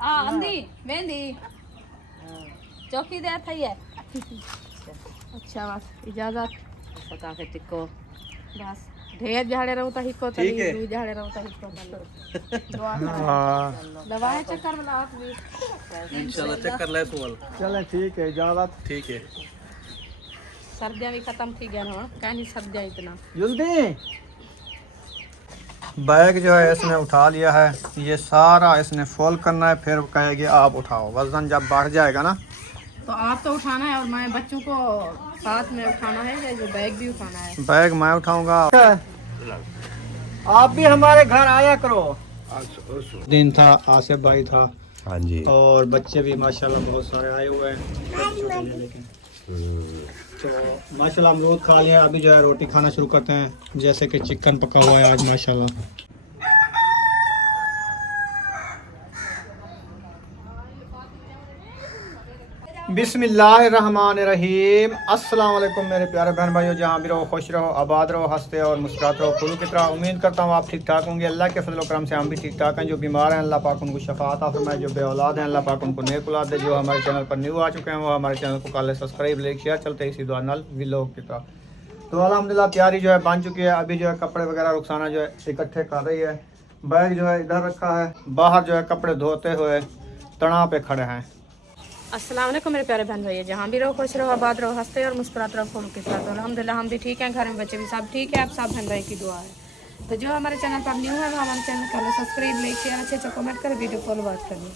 हाँ अंधी वेंदी चौकी दे थई है। अच्छा बस इजाजत पता के टिको बस ढेर झाड़े रहूं तो हिको ठीक है। तली झाड़े रहूं तो हिको दुआ दवाएं चक्कर वाला आप भी इंशाल्लाह चेक कर ले सुअल। चले ठीक है, इजाजत। ठीक है। सर्दियां भी खत्म थी गया ना कहीं सर्दियां इतना जल्दी। बैग जो है इसने उठा लिया है, ये सारा इसने फोल्ड करना है, फिर कहेगी आप उठाओ। वजन जब बढ़ जाएगा ना तो आप तो उठाना है और मैं बच्चों को साथ में उठाना है या जो बैग भी उठाना है। बैग मैं उठाऊंगा। आप भी हमारे घर आया करो। दिन था, आसिफ भाई था। हाँ जी। और बच्चे भी माशाल्लाह बहुत सारे आए हुए हैं, छोटे हैं लेकिन। तो माशाल्लाह अमरूद खा लिया, अभी जो है रोटी खाना शुरू करते हैं। जैसे कि चिकन पका हुआ है आज माशाल्लाह। बिस्मिल्लाहिर्रहमानिर्रहीम। अस्सलाम वालेकुम मेरे प्यारे बहन भाइयों, जहाँ भी रहो खुश रहो, आबाद रहो, हंसते और मुस्कुराते रहो फूलों की तरह। उम्मीद करता हूँ आप ठीक ठाक होंगे। अल्लाह के फजल करम से हम भी ठीक ठाक हैं। जो बीमार हैं अल्लाह पाक उनको शफाअत अता फरमाए, जो बे औलाद हैं अल्लाह पाक उनको नेक औलाद दे। जो हमारे चैनल पर न्यू आ चुके हैं वो हमारे चैनल को कर ले सब्सक्राइब, लाइक शेयर, चलते इसी दुआ नाल व्लॉग की तरह। तो अल्हम्दुलिल्लाह तैयारी जो है बन चुकी है। अभी जो है कपड़े वगैरह रुखसाना जो है इकट्ठे कर रही है। बैग जो है इधर रखा है, बाहर जो है कपड़े धोते हुए तनाव पे खड़े हैं। अस्सलाम वालेकुम मेरे प्यारे बहन भैया, जहाँ भी रहो खुश रहो, आबाद रहो, हंसते और मुस्कुराते रहो फूलों के साथ। अल्हम्दुलिल्लाह हम भी ठीक हैं, घर में बच्चे भी सब ठीक है। आप सब बहन भाई की दुआ है। तो जो हमारे चैनल पर न्यू है वो हमारे चैनल को सब्सक्राइब, लाइक शेयर, अच्छे अच्छे कमेंट कर वीडियो फॉलो बात करिए।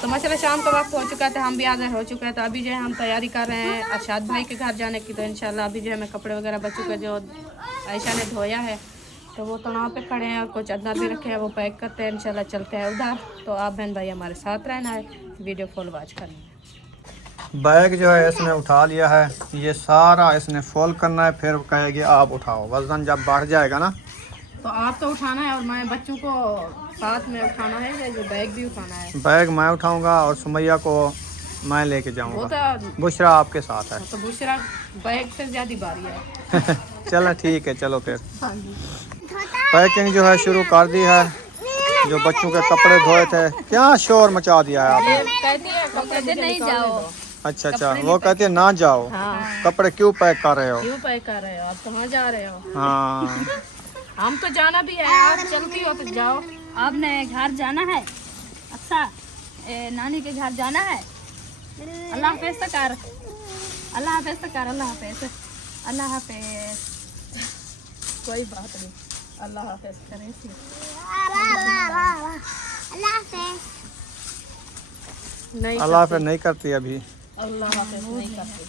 तो माशाल्लाह शाम का वक्त हो चुका था, हम भी आज़ाद हो चुके हैं। तो अभी जो है हम तैयारी कर रहे हैं अरशाद भाई के घर जाने की। तो इंशाल्लाह अभी जो है मैं कपड़े वगैरह बच्चों के जो आयशा ने धोया है तो वो तनाव पे खड़े हैं और कुछ अदना भी रखे हैं, वो पैक करते हैं। इंशाल्लाह चलते हैं उधर। तो आप बहन भाई हमारे साथ रहना है, वीडियो फॉलो वाच करना है। बैग जो है इसने उठा लिया है, ये सारा इसने फोल्ड करना है, फिर कहेगी आप उठाओ। वजन जब बढ़ जाएगा ना तो आप तो उठाना है और मैं बच्चों को साथ में उठाना है या जो बैग भी उठाना है। बैग मैं उठाऊंगा और सुमैया को मैं लेके वो जाऊंगा। तो बुशरा आपके साथ है। तो दूसरा बैग से ज्यादा बारी है। चलो ठीक है, चलो फिर पैकिंग जो है शुरू कर दी है। जो बच्चों के कपड़े धोए थे, क्या शोर मचा दिया है आपने। कहते नहीं जाओ। अच्छा, वो कहती है ना जाओ। हाँ। कपड़े क्यों पैक कर रहे हो? क्यों पैक कर रहे हो? आप कहाँ जा रहे हो? हाँ हम तो जाना भी है। आप चलती हो तो जाओ। आपने घर जाना है? अच्छा नानी के घर जाना है। अल्लाह हाफिज तक कर, अल्लाह हाफिज तक कर, अल्लाह हाफिज, अल्लाह हाफिज। कोई बात नहीं, अल्लाह हाफिज करें। नहीं अल्लाह फिर नहीं करती अभी। अल्लाह हाफिज नहीं करते।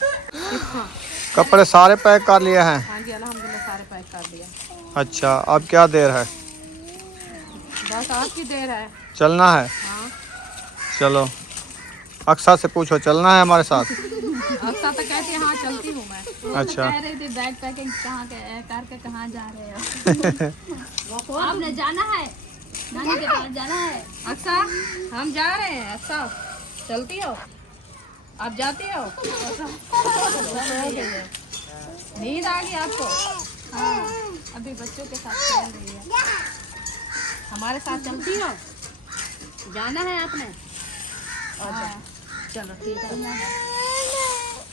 कपड़े सारे पैक कर लिए हैं। हाँ जी अल्हम्दुलिल्लाह सारे पैक कर दिया। अच्छा, अब क्या देर है? बस आपकी देर है। चलना है? हाँ। चलो अक्सा से पूछो, चलना है हमारे साथ? अक्सा तो कहती है हाँ चलती हूँ मैं। अच्छा कह रही थी बैग पैकिंग कहाँ करके कहाँ जा रहे हो? आपने जाना है नानी के पास जाना है। अक्सा हम जा रहे हैं। अक्सा चलती हो? आप जाती हो? नींद आ गई आपको? हाँ अभी बच्चों के साथ खेल रही है। हमारे साथ चलती हो? जाना है आपने? अच्छा चलो ठीक है।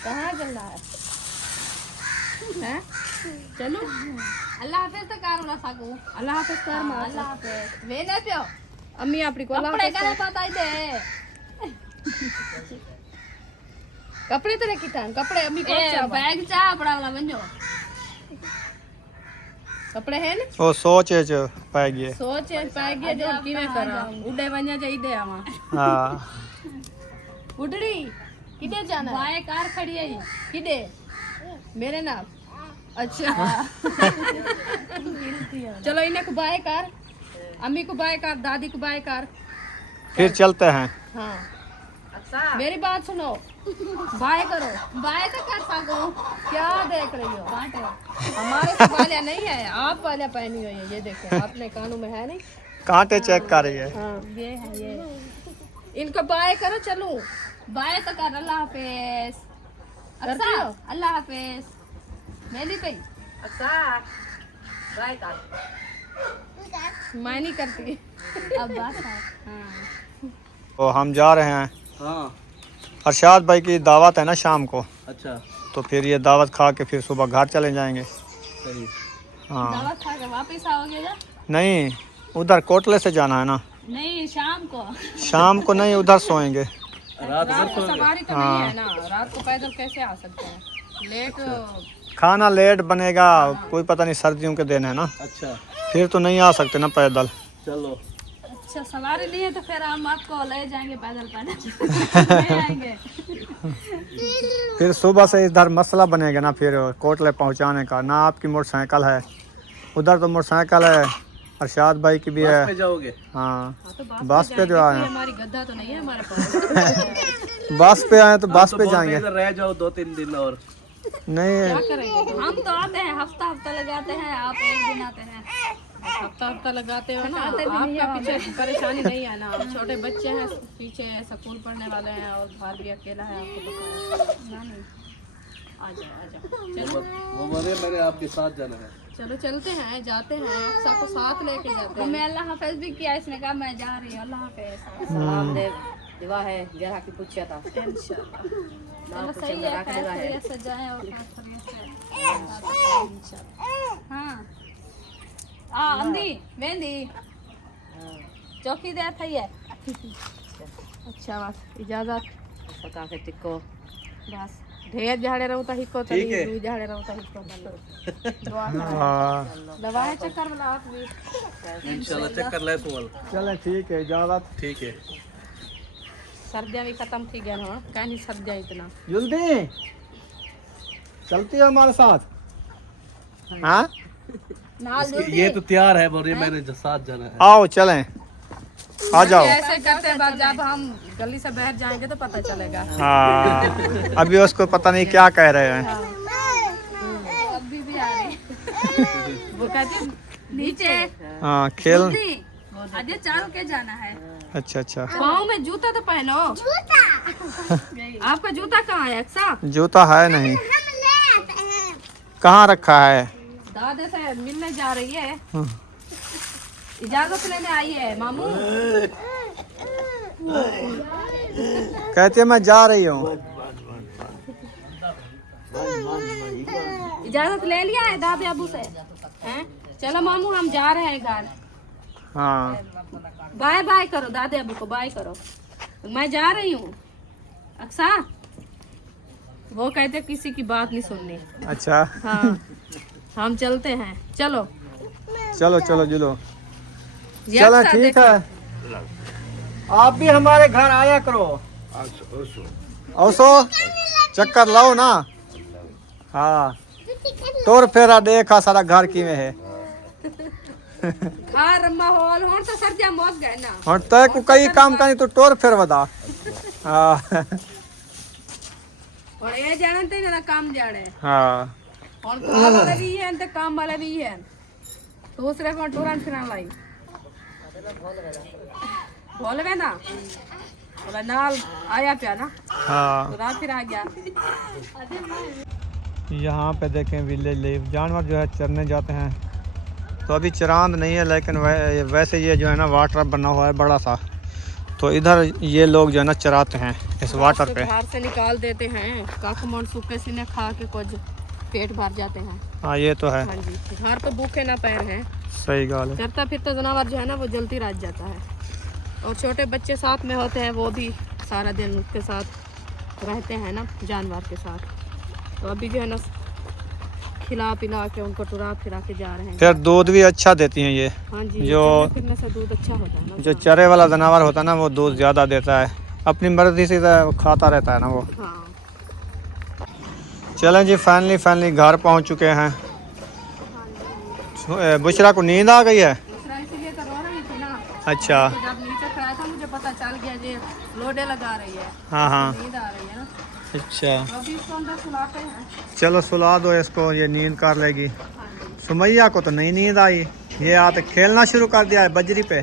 कहाँ चलना है? हैं? चलो अल्लाह हाफिज तक कर ना सकूं। अल्लाह हाफिज कर मां। अल्लाह हाफिज वे न पियो अम्मी आपड़ी को अल्लाह कपड़े हाफिज करे कर। पता ही दे। कपड़े तेरे की टाइम कपड़े अम्मी को ए बैग चा पड़ा वाला बनो कपड़े हैं ना। वो सोचे जो पै गए। सोच पाए गया जो की में करा उड़े वन्या चाहिए आवा। हाँ उड़ड़ी किधे जाना है? बाएं कार खड़ी है जी। किधे? मेरे नाम। अच्छा चलो इन्हें को बाय कर, अम्मी को बाय कर, दादी को बाय कर। फिर चलते हैं। हाँ मेरी बात सुनो, बाय करो। बाएं तो कर सको। क्या देख रही हो? बाटे हमारे तो बालिया नहीं है, आप बालिया पहनी हुई है। ये देखो अपने कानों में है नहीं। कांटे चेक कर रही है। हाँ ये है ये इनको बाय करो। चलूं? बाएं तो कर। अल्लाह हाफिज करती हो? अल्लाह हाफिज मेरी पे अच्छा बाय कर। मैं नहीं करती। अब बात है। हाँ। तो हम जा रहे हैं, हाँ अरशाद भाई की दावत है ना शाम को, अच्छा तो फिर ये दावत खा के फिर सुबह घर चले जाएंगे। सही। हाँ दवा खा के वापस आओगे ना? नहीं, उधर कोटले से जाना है ना, नहीं, शाम को। शाम को नहीं, उधर सोएंगे। रात रात भर को सोएंगे। सवारी तो नहीं है ना, रात को पैदल कैसे आ सकते हैं? लेट खाना लेट बनेगा, कोई पता नहीं सर्दियों के दिन है ना, अच्छा फिर तो नहीं आ सकते ना पैदल। चलो। अच्छा, सवारी नहीं है तो फिर हम आपको ले जाएंगे पैदल पैदल ले आएंगे। फिर सुबह से इधर मसला बनेगा ना फिर कोटले पहुंचाने का। ना आपकी मोटरसाइकिल है, उधर तो मोटरसाइकिल है, अरशाद भाई की भी बस है। में जाओगे? हाँ, तो बस पे जो आए, हमारी गद्दा तो नहीं है हमारे पास। बस पे आए तो बस तो पे बोलते जाएंगे। इधर रह जाओ 2-3 दिन और। नहीं, क्या करेंगे? हम तो आते हैं, हफ्ता हफ्ता लगाते हैं, आप एक दिन आते हैं। हफ्ता हफ्ता लगाते हो ना, लगाते भी नहीं आपका पीछे परेशानी नहीं है ना। छोटे बच्चे हैं पीछे, स्कूल पढ़ने वाले हैं और भाई भी अकेला है, आपको पता है। नहीं, आ जाओ आ जाओ, चलो वो बोले मैंने आपके साथ जाना है। चलो चलते हैं, जाते हैं, सबको साथ लेके जाते तो हैं। मैं अल्लाह हाफिज भी किया, इसने कहा मैं जा रही हूँ, अल्लाह हाफिज। सलाम दे दुआ है जरा की पूछा था चलो सही है, खैरियत से जाएं और खैरियत से। हाँ अंधी मेहंदी चौकी दे थई है। अच्छा बस इजाजत, पका के टिक्को बस ढेर झाड़े रहो तो हिको तो ठीक है। दू झाड़े रहो तो हिको। दुआ हाँ दवा है चक्कर वाला आप भी। इंशाल्लाह चक्कर ले सुवल। चले ठीक है, इजाजत। ठीक है। सर्दियाँ भी खत्म थी गए हो, कहीं सर्दियाँ इतना। जल्दी चलती है हमारे साथ। हाँ नाल जल्दी ये तो तैयार है, बोल रही है मैंने साथ जाना है। आओ चलें, आ जाओ। ऐसे करते हैं, बाद जब हम गली से बाहर जाएंगे तो पता चलेगा। हाँ, अभी उसको पता नहीं क्या कह रहे हैं। अभी भी आ रही वो कहती नीचे हाँ खेल। जल्दी अजय चल के जाना है। अच्छा अच्छा, पाँव में जूता तो पहनो। आपका जूता कहाँ है अक्सा? जूता है नहीं, कहाँ रखा है? दादे से मिलने जा रही है, हाँ। इजाजत लेने आई है मामू। कहती है मैं जा रही हूँ। इजाजत ले लिया है दादे अबू से, हैं? चलो मामू हम जा रहे हैं घर। हाँ बाय बाय करो, दादे अबू को बाय करो। मैं जा रही हूँ अक्सा। वो कहते किसी की बात नहीं सुननी। अच्छा, हाँ हम चलते हैं, चलो चलो चलो जुलो। ये चलो अक्सा ठीक देखो। है, आप भी हमारे घर आया करो। औसो चक्कर लाओ ना। हाँ तोर फेरा देखा सारा घर किवें है। घर माहौल हों तो सर्दियाँ मौत गए ना। और तय को कई काम करनी तो टोर फेर बता। हाँ और ये जानते हैं ना काम जाने, हाँ और काम वाले भी है तो काम वाले भी है। दूसरे को टूरन फिरन लाई बोल गए ना, बोला नाल आया प्या ना, हाँ। तो रात फिर आ गया। यहाँ पे देखें विलेज लाइफ, जानवर जो है चरने जाते हैं। तो अभी चरांद नहीं है, लेकिन वैसे ये जो है ना वाटर बना हुआ है बड़ा सा, तो इधर ये लोग जो है ना चराते हैं इस वाटर पे। घर से निकाल देते हैं, काक मन सूखे सीने खा के कुछ पेट भर जाते हैं। हाँ ये तो है, हाँ जी, घर पे भूखे ना पैर हैं। सही गाल है। चरता फिरता जानवर जो है ना वो जल्दी रात जाता है, और छोटे बच्चे साथ में होते हैं, वो भी सारा दिन उसके साथ रहते हैं ना, जानवर के साथ। तो अभी जो है ना खिला पिला के उनको टुरा फिरा के जा रहे हैं। फिर दूध भी अच्छा देती हैं ये। हाँ जी, जो- फिरने से दूध अच्छा होता है ना। जो चरे वाला जानवर होता है ना वो दूध ज़्यादा देता है, अपनी मर्जी से वो खाता रहता है ना वो। हाँ चलें जी, फाइनली घर पहुंच चुके हैं। बुशरा को नींद आ गई है। दूसरा इसीलिए तो रो रही थी ना। अच्छा, तो जब नीचे खड़ा था मुझे पता चल गया जी लोडे लगा रही है, हाँ हाँ, नींद आ रही है ना। अच्छा तो अभी इसको अंदर सुलाते हैं। चलो सुला दो इसको, ये नींद कर लेगी। हाँ जी, सुमैया को तो नहीं नींद आई, ये आते खेलना शुरू कर दिया है बजरी पे,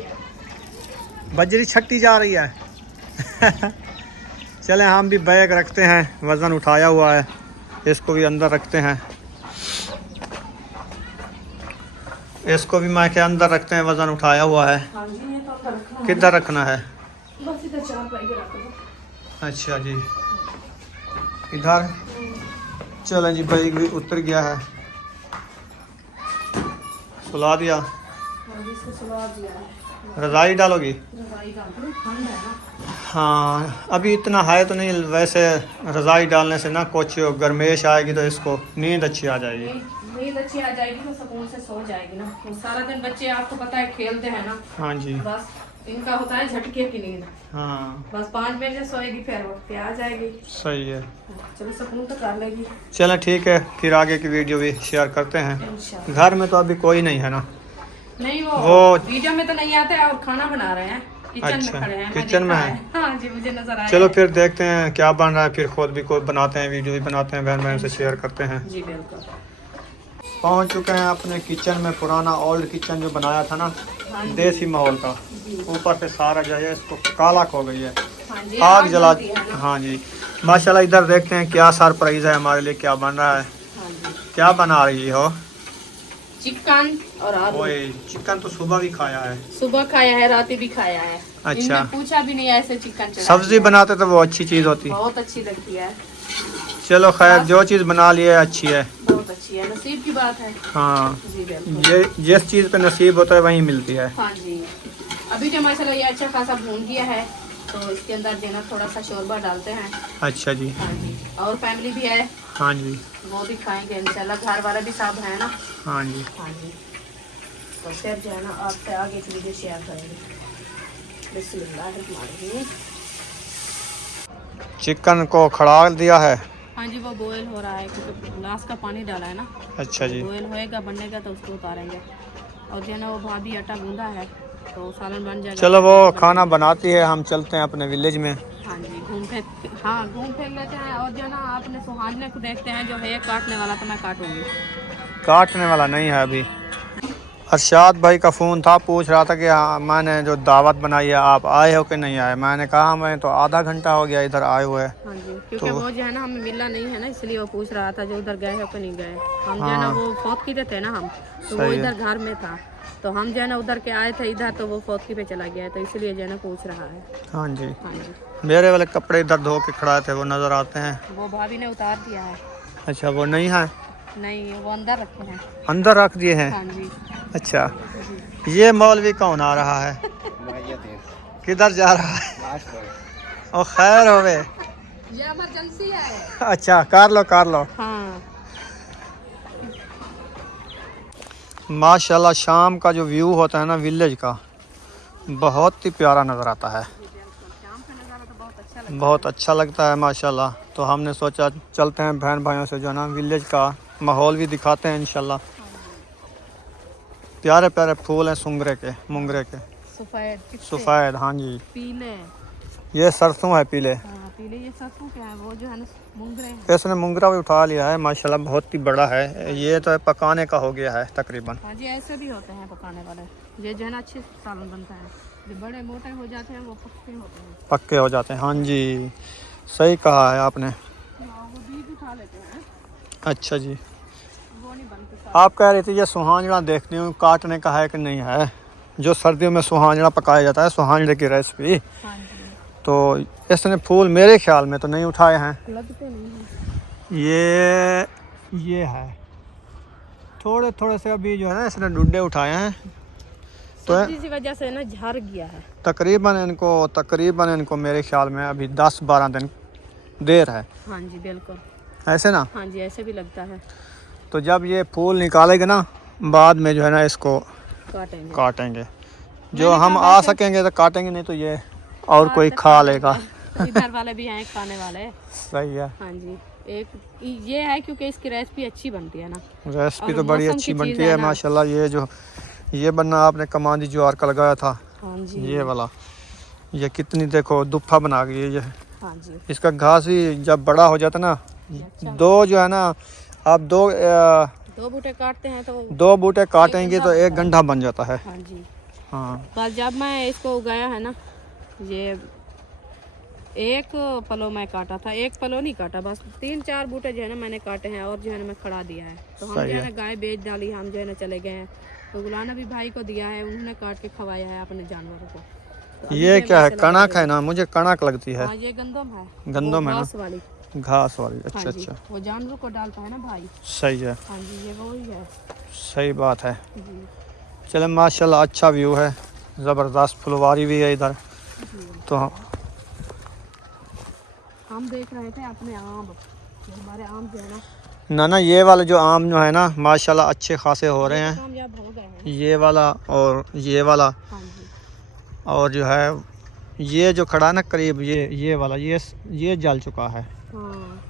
बजरी छट्टी जा रही है। चलें हम भी बैग रखते हैं, वज़न उठाया हुआ है, इसको भी अंदर रखते हैं। इसको भी मैं के अंदर रखते हैं, वजन उठाया हुआ है। हाँ जी, ये तो आपका रखना है। किधर रखना है? बस इधर चार पाई के रख दो। अच्छा जी, इधर। चलें जी, भाई भी उतर गया है, सुला दिया। हाँ जी, इसको सुला दिया है। रज़ाई डालोगी? रज़ाई डाल दो, ठंड है ना। हाँ, अभी इतना है तो नहीं, वैसे रज़ाई डालने से ना कुछ गर्मेश आएगी तो इसको नींद अच्छी आ जाएगी। नींद अच्छी आ जाएगी तो सुकून से सो जाएगी ना। वो सारा दिन बच्चे आपको पता है खेलते हैं ना, हाँ जी। बस इनका होता है झटके की नींद। हाँ, बस 5 बजे सोएगी, फिर उठ के आ जाएगी। सही है। चलो सुकून तो कर लेगी चलें ठीक है, फिर आगे की वीडियो भी शेयर करते हैं। इंशाल्लाह। घर में तो अभी कोई नहीं है ना? नहीं, वो वो वीडियो में तो नहीं आते और खाना बना रहे हैं, किचन अच्छा, में खड़े हैं। किचन में है। हाँ जी, मुझे नजर आया। चलो फिर देखते हैं क्या बन रहा है, फिर खुद भी कोई बनाते हैं, वीडियो भी बनाते हैं, बहन बहन से शेयर करते हैं। जी बिल्कुल। पहुंच चुके हैं अपने किचन में, पुराना ओल्ड किचन जो बनाया था ना, देसी माहौल का। ऊपर से सारा जो है इसको काला हो गई है, हाँ जी, आग जला। जलती है ना। हाँ जी, माशाल्लाह। इधर देखते हैं क्या सरप्राइज है हमारे लिए, क्या बन रहा है। हाँ जी, क्या बना रही हो? चिकन और आलू। ओए, चिकन तो सुबह भी खाया है। सुबह खाया है, रात भी खाया है। अच्छा। इनने पूछा भी नहीं, ऐसे चिकन चला सब्जी दिया। बनाते तो वो अच्छी चीज़ होती। बहुत अच्छी लगती है। चलो खैर, जो चीज़ बना ली है अच्छी है। बहुत अच्छी है, नसीब की बात है। हाँ, जी बिल्कुल। ये जिस चीज़ पे नसीब होता है वहीं मिलती है। हाँ जी, अभी जो माशाल्लाह ये अच्छा खासा भून गया है, तो इसके अंदर देना थोड़ा सा शोरबा डालते हैं। अच्छा जी। हाँ जी, और फैमिली भी है, हाँ जी। वो भी खाएंगे इंशाल्लाह। घर वाला भी सब है ना। हाँ जी। हाँ जी, तो फिर जो है ना आपसे आगे की वीडियो शेयर करेंगे। बिस्मिल्लाहिर्रहमानिर्रहीम। चिकन को खड़ा दिया है। हाँ जी, वो बॉयल हो रहा है क्योंकि ग्लास का पानी डाला है ना। अच्छा जी। बॉयल होएगा, बनेगा तो उसको उतारेंगे। और जो है ना वो भाभी आटा गूंदा है, तो सालन बन जाएगा। चलो, वो खाना बनाती है, हम चलते हैं अपने विलेज में। हाँ जी, घूम फिर लेते हैं। और जो है ना आपने सुहागने को देखते हैं, जो है काटने वाला, तो मैं काटूंगी। काटने वाला नहीं है अभी। अरशाद भाई का फ़ोन था, पूछ रहा था कि हाँ, मैंने जो दावत बनाई है आप आए हो कि नहीं आए। मैंने कहा मैं तो आधा घंटा हो गया इधर आए हुए। हाँ जी, क्योंकि वो जो है ना हमें मिला नहीं है ना, इसलिए वो पूछ रहा था जो उधर गए हो कि नहीं गए। हम जो है ना वो फौतकी पे थे ना हम, तो वो सही है। इधर घर में था, तो हम जो है ना उधर के आए थे इधर, तो वो फौतकी पे चला गया है, तो इसलिए जो है ना पूछ रहा है। हाँ जी। हाँ जी, मेरे वाले कपड़े इधर धो के खड़ा थे, वो नज़र आते हैं। वो भाभी ने उतार दिया है। अच्छा, वो नहीं है, नहीं, वो अंदर रखे हैं। अंदर रख दिए हैं। हाँ जी। अच्छा, ये मौलवी कौन आ रहा है? किधर जा रहा है? ओ खैर होवे। ये इमरजेंसी है। अच्छा, कर लो। हाँ, माशाल्लाह, शाम का जो व्यू होता है ना विलेज का, बहुत ही प्यारा नज़र आता है, बहुत अच्छा लगता है माशाल्लाह। तो हमने सोचा चलते हैं बहन भाइयों से जो है ना विलेज का माहौल भी दिखाते हैं इंशाल्लाह। प्यारे प्यारे फूल हैं सुंगरे के, मुंगरे के, सफेद, चिट्टे, सफ़ेद। हाँ जी, पीले। ये सरसों है पीले। हाँ, पीले ये सरसों क्या है, वो जो है ना मुंगरे हैं। इसने मुंगरा भी उठा लिया है माशाल्लाह, बहुत ही बड़ा है। ये तो पकाने का हो गया है तकरीबन। हाँ जी, ऐसे भी होते हैं पकाने वाले। ये जो है ना अच्छे सालन बनता है। जो बड़े मोटे हो जाते हैं वो पक्के होते हैं। पक्के हो जाते हैं। हाँ जी, सही कहा है आपने। हाँ, वो बीज उठा लेते हैं, अच्छा जी। वो नहीं बनते। आप कह रही थी ये सुहांजड़ा देखती हूँ, काटने का है कि नहीं है? जो सर्दियों में सुहांजड़ा पकाया जाता है, सुहांजड़े की रेसिपी। हाँ जी, तो इसने फूल मेरे ख्याल में तो नहीं उठाए हैं। लगते नहीं हैं। ये है, थोड़े थोड़े से अभी जो है ना इसने डुड्डे उठाए हैं, तो सर्दी की वजह से ना झड़ गया है। तकरीबन इनको मेरे ख्याल में अभी 10-12 दिन देर है। हाँ जी बिल्कुल, ऐसे ना। हाँ जी, ऐसे भी लगता है। तो जब ये फूल निकालेंगे ना, बाद में जो है ना इसको काटेंगे। जो हम आ सकेंगे तो काटेंगे, नहीं तो ये और कोई खा लेगा। इधर वाले भी हैं खाने वाले। सही है। हाँ जी, एक ये है क्योंकि इसकी रेसिपी अच्छी बनती है ना। रेसिपी और तो बड़ी मौसम अच्छी की बनती चीज़ है है ना। माशाल्लाह। ये बनना आपने कमांदी ज्वार का लगाया था, हाँ जी, ये वाला, ये कितनी देखो दुफा बना गई है ये। हाँ जी, इसका घास ही जब बड़ा हो जाता ना, अच्छा। दो जो है ना, आप दो बूटे काटते हैं तो 2 बूटे काटेंगे तो 1 घंटा बन जाता है। हाँ जी। हाँ, बस जब मैं इसको उगाया है ना, ये एक पलो मैं काटा था, एक पलो नहीं काटा, बस 3-4 बूटे जो है ना मैंने काटे हैं, और जो है ना मैं खड़ा दिया है। तो हम जो सही है है। ना गाय बेच डाली, हम जो है ना चले गए हैं तो गुलाना भी भाई को दिया है, उन्होंने काट के खवाया है अपने जानवरों को। तो ये क्या है? कणक है ना, मुझे कणक लगती है। हाँ, ये गंदम है, गंदम है ना, घास वाली। घास वाली। हाँ अच्छा जी, अच्छा, वो जानवरों को डालता है ना भाई। सही है, हाँ जी, ये वही है सही बात है। जी। चले माशाल्लाह, अच्छा व्यू है, ज़बरदस्त फुलवारी भी है इधर। तो हम देख रहे थे अपने आम, ये हमारे आम जो है ना ना ये वाले जो आम जो है ना माशाल्लाह अच्छे खासे हो रहे हैं। कामयाब हो गए हैं। ये वाला और ये वाला, हाँ जी, और जो है ये जो खड़ा है ना करीब, ये वाला ये जल चुका है। हाँ,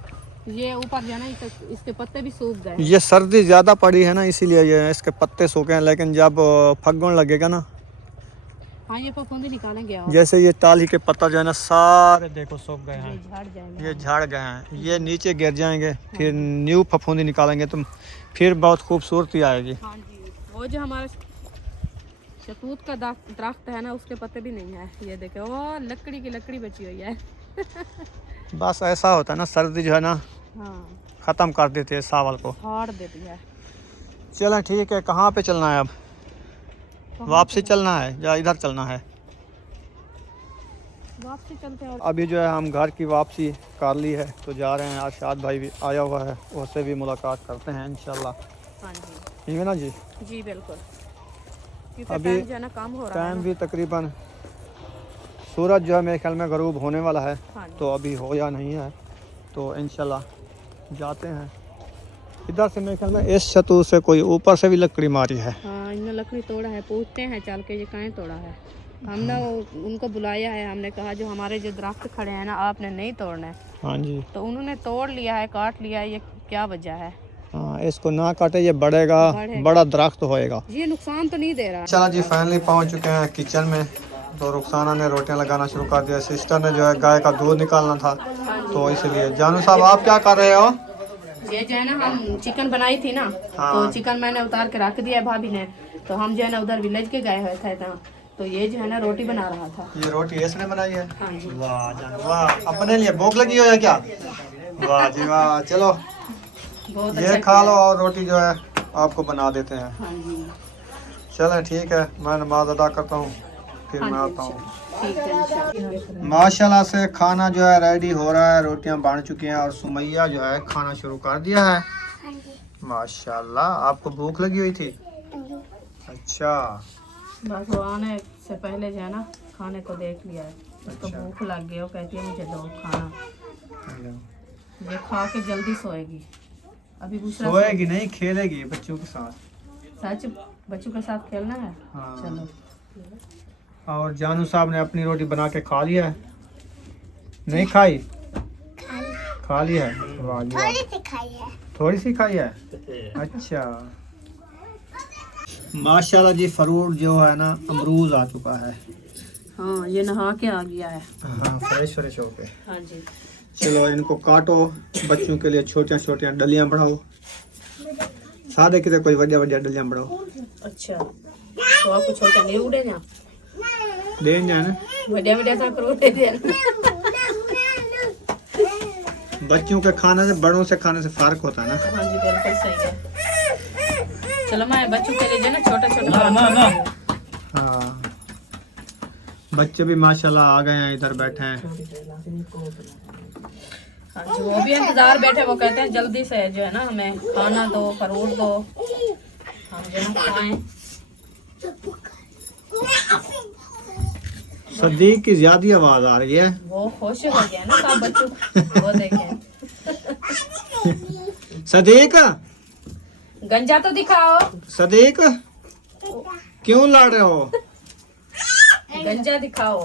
ये ऊपर जो है ना इसके पत्ते भी सूख गए। ये सर्दी ज़्यादा पड़ी है ना, इसीलिए ये इसके पत्ते सूखे हैं। लेकिन जब फगुन लगेगा ना, हाँ, ये फफूंदी निकालेंगे और जैसे ये टाली के पत्ता जो है ना सारे देखो सूख गए ये हैं, झाड़ जाएंगे। ये झाड़ गए हैं, ये नीचे गिर जाएंगे, फिर न्यू फफूंदी निकालेंगे तो फिर बहुत खूबसूरती आएगी। हाँ जी, वो जो हमारा शतूत का दरख्त है ना, उसके पत्ते भी नहीं है। ये देखे, वो लकड़ी की लकड़ी बची हुई है। बस ऐसा होता है ना, सर्दी जो है ना हाँ, ख़त्म कर देती है सावल को। फाड़ देती है। चलें ठीक है, कहाँ पे चलना है अब? वापसी चलना है या इधर चलना है? वापसी चलते हैं। और अभी जो है हम घर की वापसी कर ली है, तो जा रहे हैं। अरशाद भाई भी आया हुआ है, उससे भी मुलाकात करते हैं इंशाल्लाह। हाँ जी, ठीक है ना जी? जी बिल्कुल, क्योंकि अभी टाइम जो है ना कम हो रहा है टाइम ना। भी तकरीबन, सूरज जो है मेरे ख्याल में गरूब होने वाला है, हाँ जी, तो अभी हो या नहीं है, तो इंशाल्लाह जाते हैं। इधर से मेरे ख्याल में इस शतू से कोई ऊपर से भी लकड़ी मारी है। हाँ, इन्होंने लकड़ी तोड़ा है, पूछते हैं चल के ये कहीं तोड़ा है। हमने उनको बुलाया है, हमने कहा जो हमारे जो दरख्त खड़े हैं ना, आपने नहीं तोड़ना है। हाँ जी, तो उन्होंने तोड़ लिया है, काट लिया है। ये क्या वजह है? हाँ, इसको ना काटे, ये बढ़ेगा, बड़ा दरख्त होएगा। ये नुकसान तो नहीं दे रहा। चला जी, फाइनली पहुंच चुके हैं किचन में। तो रुखसाना ने रोटियां लगाना शुरू कर दिया। सिस्टर ने जो है गाय का दूध निकालना था, तो इसलिए। जानू साहब, आप क्या कर रहे हो? ये जो है ना, हम चिकन बनाई थी ना, हाँ। तो चिकन मैंने उतार के रख दिया है भाभी ने। तो हम जो है ना उधर विलेज के गए हुए थे ना, तो ये जो है ना रोटी बना रहा था। ये रोटी इसने बनाई है? हाँ जी, वाह जानू वाह, अपने लिए भूख लगी हो या क्या? वाह जी वाह, चलो बहुत ये अच्छा खा लो, और रोटी जो है आपको बना देते हैं। हाँ जी, चलें ठीक है, मैं नमाज अदा करता हूँ, फिर मैं हाँ आता हूँ। ठीक है इंशाल्लाह। माशाल्लाह से खाना जो है रेडी हो रहा है, रोटियां बन चुकी हैं और सुमैया जो है खाना शुरू कर दिया है। माशाल्लाह, आपको भूख लगी हुई थी? अच्छा, बस वो आने से पहले जो है ना खाने को देख लिया है, उसको अच्छा। भूख लग गई, वो कहती है मुझे दो खाना। ये खा के जल्दी सोएगी। अभी दूसरा सोएगी नहीं, खेलेगी बच्चों के साथ। सच, बच्चों के साथ खेलना है। हाँ। चलो, और जानू साहब ने अपनी रोटी बना के खा लिया है? नहीं खाई? खा लिया है। वाह जी वाह, थोड़ी सी खाई है। अच्छा, माशाल्लाह जी, फ्रूट जो है ना अमरूद आ चुका है। हाँ, ये नहा के आ गया है। हाँ, फ्रेश फ्रेश हो के। हाँ जी, चलो इनको काटो, बच्चों के लिए छोटियां छोटियां डलियां बनाओ। सादे कितने कोई वड्डिया वड्डिया डलियां बनाओ। अच्छा, तो आपको छोटा नहीं उड़े ना, दे जाए ना, बढ़िया बढ़िया सा करो दे दे। बच्चों के खाने से बड़ों से खाने से फर्क होता है ना। हाँ जी, बिल्कुल सही है। चलो, मैं बच्चों के लिए जो ना छोटा छोटा। हाँ, बच्चे भी माशाल्लाह आ गए हैं, इधर बैठे हैं। हाँ जी, वो भी इंतजार बैठे, वो कहते हैं जल्दी से जो है ना हमें खाना दो, फ्रूट दो, हम जो है ना खाएं। सदीक की ज्यादा आवाज आ रही है। वो खुश हो गया ना सब बच्चों, वो देखें। सदीक, गंजा तो दिखाओ। सदीक, क्यों लड़ रहे हो? गंजा दिखाओ।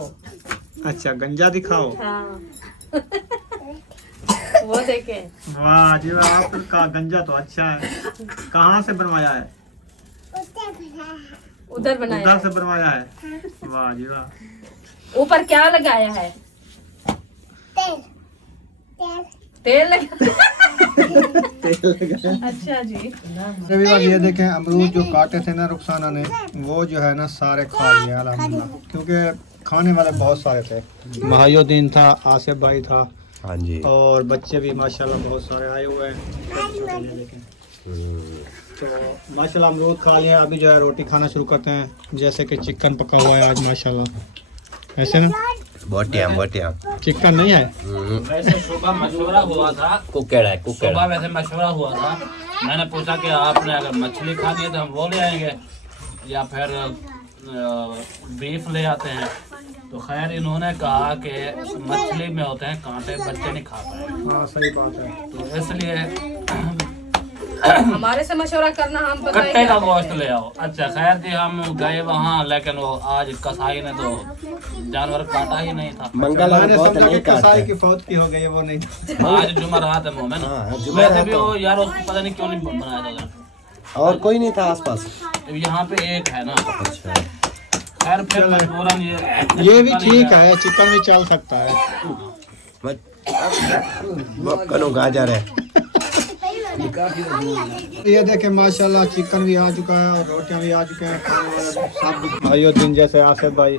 अच्छा, गंजा दिखाओ। हाँ। वो देखें। वाह जी वाह, आपका गंजा तो अच्छा है। कहाँ से बनवाया है? उधर बनाया उधर है। से बनवाया है। वाह जी वाह। ऊपर क्या लगाया है? तेल लगा। अच्छा जी। अभी बात ये देखें, अमरूद जो काटे थे ना रुखसाना ने, वो जो है ना सारे खा लिए अल्हम्दुलिल्लाह, क्योंकि खाने वाले बहुत सारे थे। महायुद्दीन था, आसिफ भाई था, हाँ जी, और बच्चे भी माशाल्लाह बहुत सारे आए हुए हैं। छोटे-छोटे ये देखें। तो माशाल्लाह अमरूद खा लिया, अभी जो है रोटी खाना शुरू करते हैं। जैसे कि चिकन पका हुआ है आज माशाल्लाह, ऐसे ना बोटियां चिकन नहीं है। वैसे सुबह मशवरा हुआ था, कुकर है सुबह वैसे मशवरा हुआ था, मैंने पूछा कि आपने अगर मछली खानी है तो हम वो ले आएंगे या फिर बीफ ले आते हैं। तो खैर इन्होंने कहा कि मछली में होते हैं कांटे, बच्चे नहीं खा पाए, हाँ सही बात है। तो इसलिए हमारे से मशवरा करना, हम कट्टे बताएंगे का गोश्त ले आओ। अच्छा खैर जी, हम गए वहाँ, लेकिन वो आज कसाई ने तो जानवर काटा ही नहीं था। मैंने समझा कि कसाई की फौत की हो गई है, वो नहीं था। आज जुमेरात है मोमिन, वैसे भी वो यार उसको पता नहीं क्यों नहीं बनाया था। और कोई नहीं था आसपास। यहाँ पे एक है ना। खैर फिर मजबूरन ये भी ठीक है, चिकन भी चल सकता है। कनो गाजर है। ये देखे माशाल्लाह चिकन भी आ चुका है और रोटियां भी आ चुके हैं। सब भाइयों दिन जैसे आसिफ भाई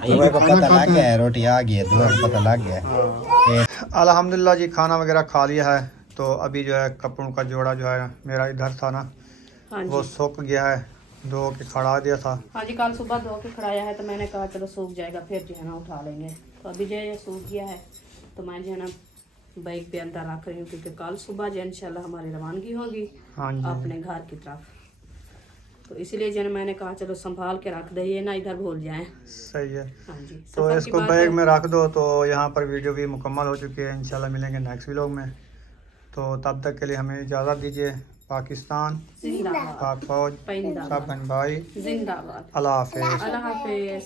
तुम्हें को पता लग गया है, रोटी आ गई है, तुम्हें को पता लग गया है। अल्हम्दुलिल्लाह जी, खाना वगैरह खा लिया है। तो अभी जो है कपड़ों का जोड़ा जो है मेरा इधर था ना, हाँ वो जी, सूख गया है, धो के खड़ा दिया था। हाँ जी, कल सुबह धो के खड़ाया है, तो मैंने कहा चलो सूख जाएगा फिर जो है ना उठा लेंगे। तो अभी जो है ये सूख गया है, तो मैं जो है ना बाइक पे अंदर रख रही हूँ, क्योंकि कल सुबह जो है इंशाल्लाह हमारी रवानगी होगी हाँ जी, अपने घर की तरफ। तो इसीलिए जो है ना मैंने कहा चलो संभाल के रख दे, ये ना इधर भूल जाएं। सही है। हाँ जी, तो सफर की इसको बात बैग है। में रख दो। तो यहाँ पर वीडियो भी मुकम्मल हो चुकी है, इंशाल्लाह मिलेंगे नेक्स्ट व्लॉग में। तो तब तक के लिए हमें इजाज़त दीजिए। पाकिस्तान, जिंदाबाद, पाक फौज, जिंदाबाद, सब बहन भाई, जिंदाबाद, अल्लाह हाफिज़। अल्लाह हाफिज़।